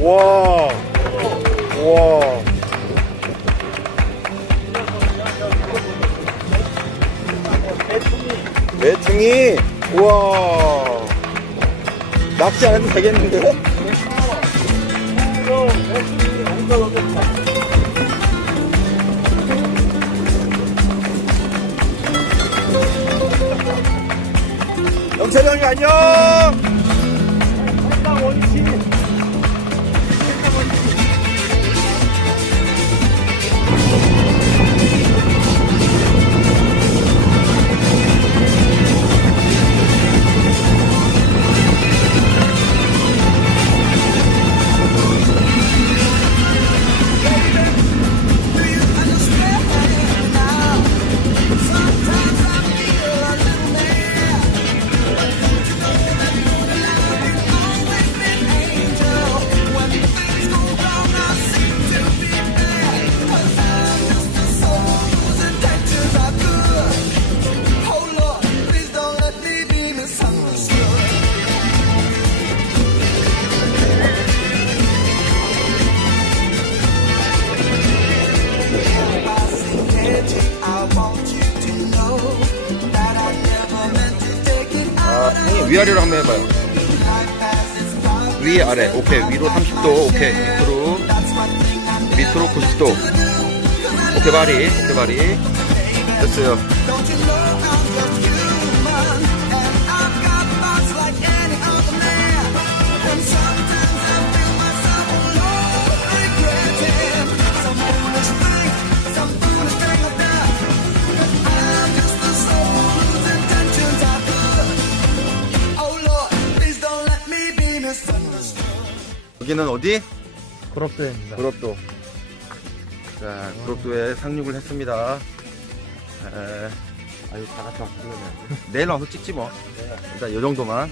와. 와. 매충이. 우와. 안 해도 되겠는데? 영철이 형님 안녕! 아, 형님 위아래로 한번 해봐요. 위 아래. 오케이. 위로 30도. 오케이. 밑으로. 밑으로 90도. 오케이. 바리 오케이. 바리 됐어요. 여기는 어디? 그렇습니다. 구럽도. 자, 구럽도에 상륙을 했습니다. 에, 아유, 다 같이 왔으면 내일 와서 찍지 뭐. 일단 이 정도만.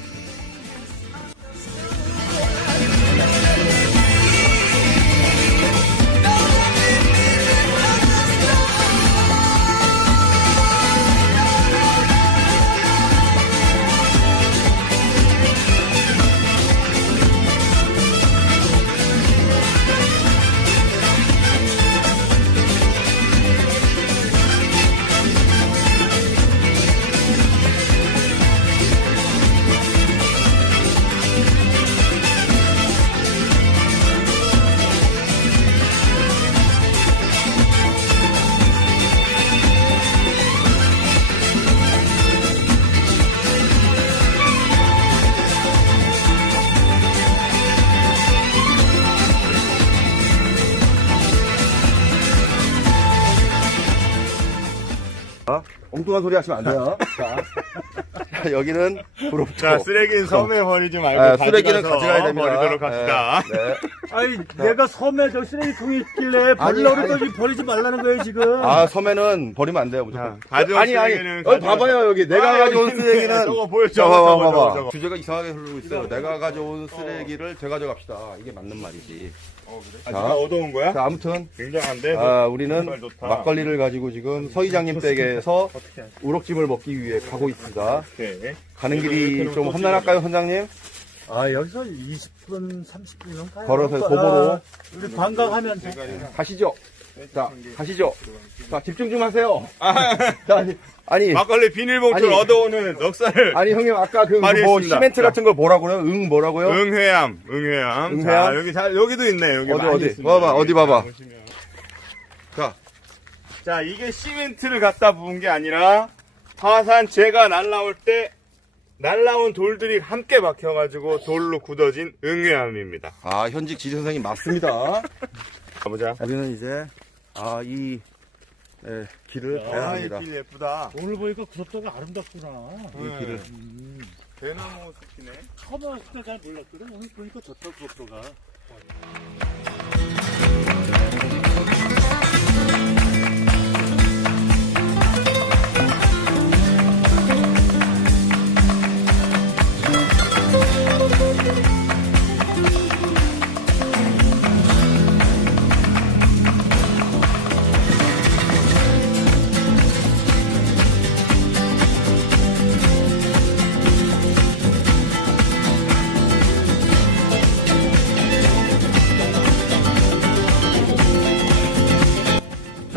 엉뚱한 소리 하시면 안 돼요. 자, 자, 여기는 구럽도. 자, 쓰레기는 섬에 버리지 말고 아, 쓰레기는 가져가서 가져가야 됩니다. 버리도록 합시다. 네, 네. 아니, 내가 섬에 저 쓰레기통이 있길래 버리려고 아니. 버리지 말라는 거예요, 지금. 아, 섬에는 버리면 안 돼요, 무조건. 가져온 아니, 아니, 쓰레기는 여기. 봐봐요, 여기. 내가 아, 가져온 여기 쓰레기는. 저거 보여, 자, 봐봐, 저거, 봐봐. 저거. 주제가 이상하게 흐르고 있어요. 내가 가져온 쓰레기를 되가져갑시다. 이게 맞는 말이지. 아, 누가 얻어온 거야? 자, 아무튼. 굉장한데? 아, 너 우리는. 막걸리를 가지고 지금 서 이장님 댁에서 우럭찜을 먹기 위해 가고 있습니다. 오케이. 가는 길이 좀또 험난할까요, 선장님? 아, 여기서 20분, 30분이면 가요. 걸어서 도보로. 아, 우리 관광하면서. 가시죠. 자, 가시죠. 자, 집중 좀 하세요. 자, 아니, 막걸리 비닐봉투를 아니. 얻어오는 넉살을 아니, 형님, 아까 그 뭐. 시멘트 같은 걸 뭐라고요? 응, 뭐라고요? 응회암, 응회암. 응회암? 자, 여기 자, 여기도 있네. 여기 어디, 많이 어디? 있습니다. 봐봐, 여기 어디 봐봐. 보시면. 자, 자, 이게 시멘트를 갖다 부은 게 아니라 화산 재가 날라올 때 날라온 돌들이 함께 박혀가지고 돌로 굳어진 응회암입니다. 아, 현직 지리 선생님 맞습니다. 가보자. 우리는 이제, 아, 이, 예, 길을 가야 합니다. 아, 길 예쁘다. 오늘 보니까 구석도가 아름답구나. 이 길을. 음, 대나무 숲이네. 처음 왔을 때 잘 몰랐거든. 오늘 보니까 좋다, 구석도가.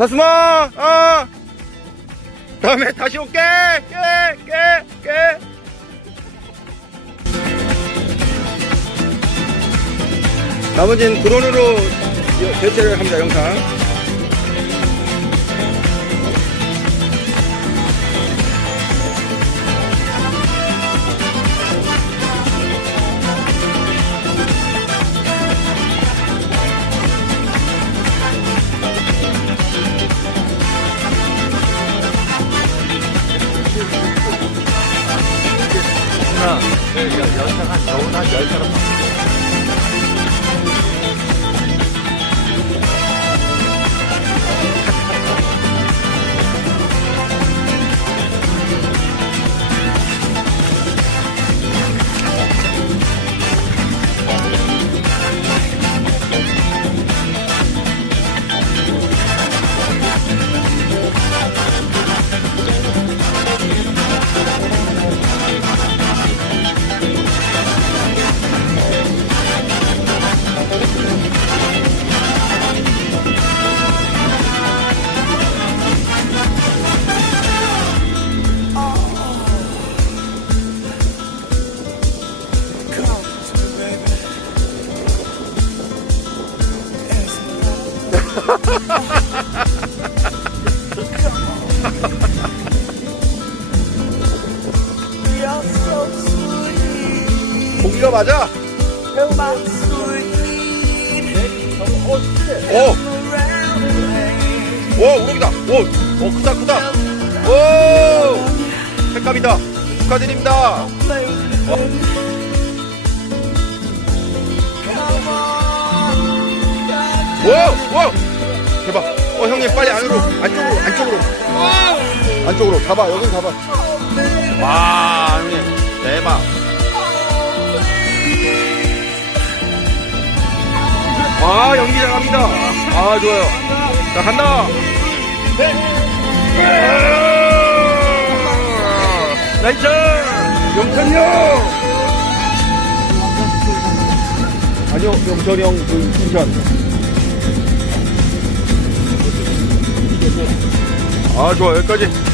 자, 숨어! 어! 다음에 다시 올게! 깨! 깨! 깨! 나머지는 드론으로 대체를 합니다, 영상. 연상 사람. 고기가 맞아? 오! 오, 우럭이다! 오! 오, 크다, 크다! 오! 색감이다! 축하드립니다! 오! 오! 대박! 어, 형님, 빨리 안으로! 안쪽으로! 안쪽으로! 안쪽으로! 잡아! 여기 잡아! 와, 형님! 대박! 아, 연기 잘합니다. 아, 좋아요. 자, 간다. 아, 나이스! 형! 아니요, 영철이 형, 그, 인천. 아, 좋아, 여기까지.